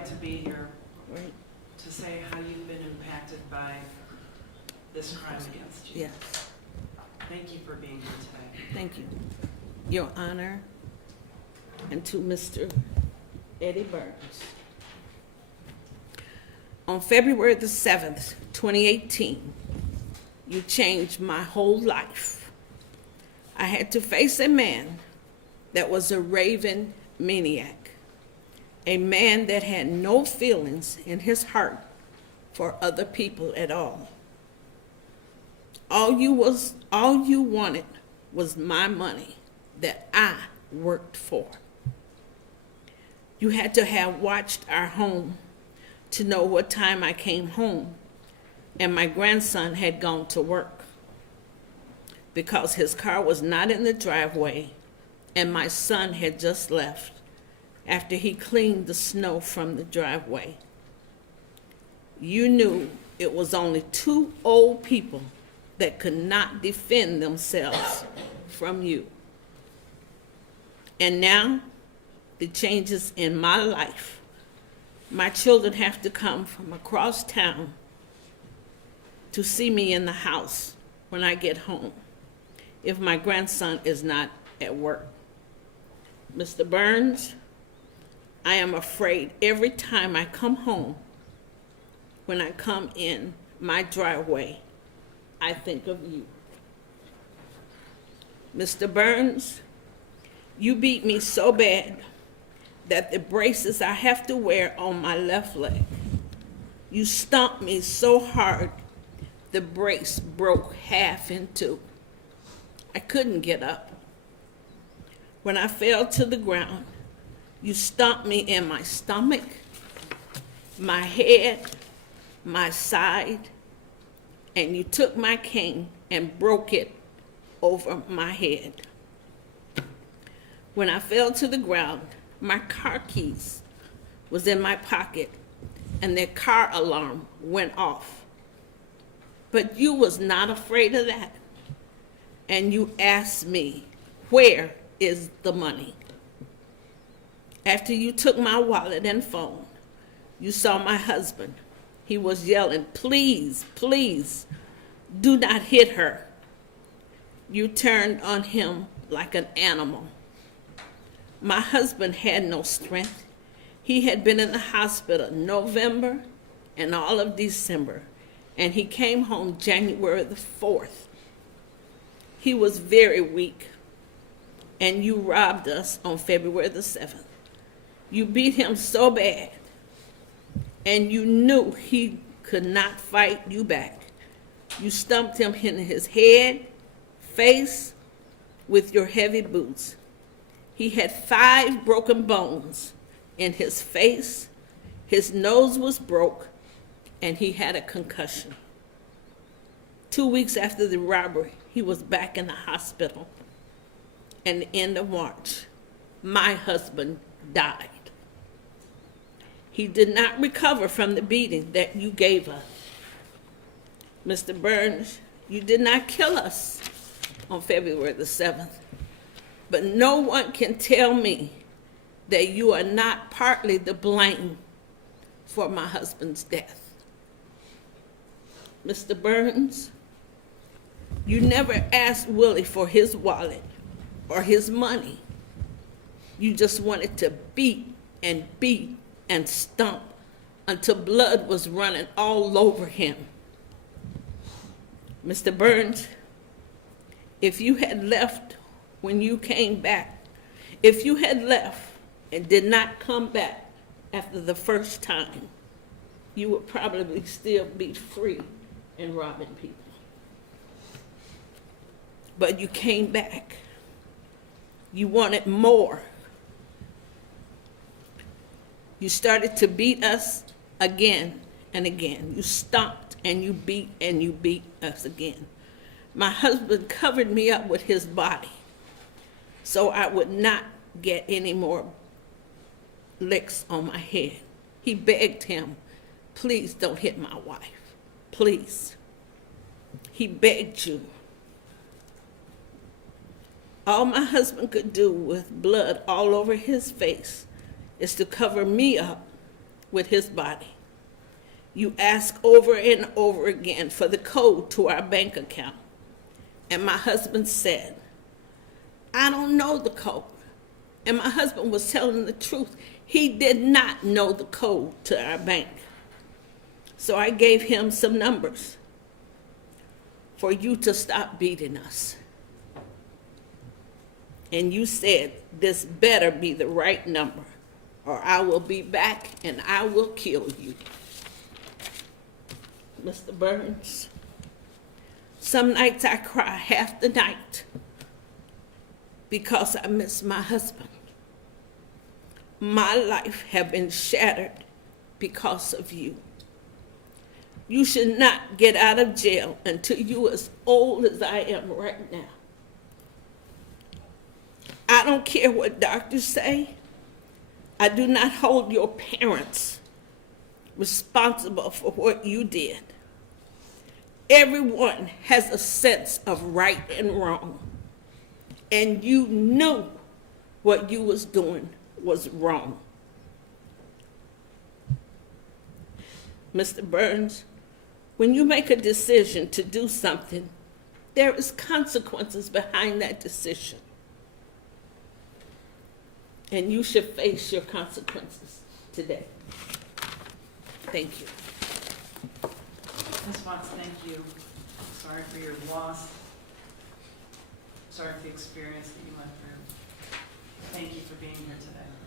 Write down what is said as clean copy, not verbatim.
right to be here Right. to say how you've been impacted by this crime against you. Yes, Thank you for being here today. thank you. Your Honor, and to Mr. Eddie Burns. On February the 7th, 2018, you changed my whole life. I had to face a man that was a raving maniac, a man that had no feelings in his heart for other people at all. All you wanted was my money that I worked for. You had to have watched our home to know what time I came home, and my grandson had gone to work because his car was not in the driveway, and my son had just left after he cleaned the snow from the driveway. You knew it was only two old people that could not defend themselves from you. And now, the changes in my life. My children have to come from across town to see me in the house when I get home if my grandson is not at work. Mr. Burns, I am afraid every time I come home, when I come in my driveway, I think of you. Mr. Burns, you beat me so bad that the braces I have to wear on my left leg, you stomped me so hard the brace broke half in two. I couldn't get up. When I fell to the ground, you stomped me in my stomach, my head, my side, and you took my cane and broke it over my head. When I fell to the ground, my car keys was in my pocket and their car alarm went off. But you was not afraid of that. And you asked me, where is the money? After you took my wallet and phone, you saw my husband. He was yelling, please, please, do not hit her. You turned on him like an animal. My husband had no strength. He had been in the hospital November and all of December, and he came home January the 4th. He was very weak, and you robbed us on February the 7th. You beat him so bad, and you knew he could not fight you back. You stumped him in his head, face, with your heavy boots. He had 5 broken bones in his face, his nose was broke, and he had a concussion. 2 weeks after the robbery, he was back in the hospital. And the end of March, my husband died. He did not recover from the beating that you gave us. Mr. Burns, you did not kill us on February the 7th. But no one can tell me that you are not partly to blame for my husband's death. Mr. Burns, you never asked Willie for his wallet or his money. You just wanted to beat and stomp until blood was running all over him. Mr. Burns, if you had left when you came back, if you had left and did not come back after the first time, you would probably still be free and robbing people. But you came back. You wanted more. You started to beat us again and again. You stomped and you beat us again. My husband covered me up with his body so I would not get any more licks on my head. He begged him, please don't hit my wife, please. He begged you. All my husband could do with blood all over his face is to cover me up with his body. You asked over and over again for the code to our bank account. And my husband said, I don't know the code. And my husband was telling the truth. He did not know the code to our bank. So I gave him some numbers for you to stop beating us. And you said, this better be the right number, or I will be back and I will kill you. Mr. Burns, some nights I cry half the night because I miss my husband. My life has been shattered because of you. You should not get out of jail until you're as old as I am right now. I don't care what doctors say. I do not hold your parents responsible for what you did. Everyone has a sense of right and wrong, and you knew what you was doing was wrong. Mr. Burns, when you make a decision to do something, there is consequences behind that decision. And you should face your consequences today. Thank you. Ms. Watts, thank you. Sorry for your loss. Sorry for the experience that you went through. Thank you for being here today.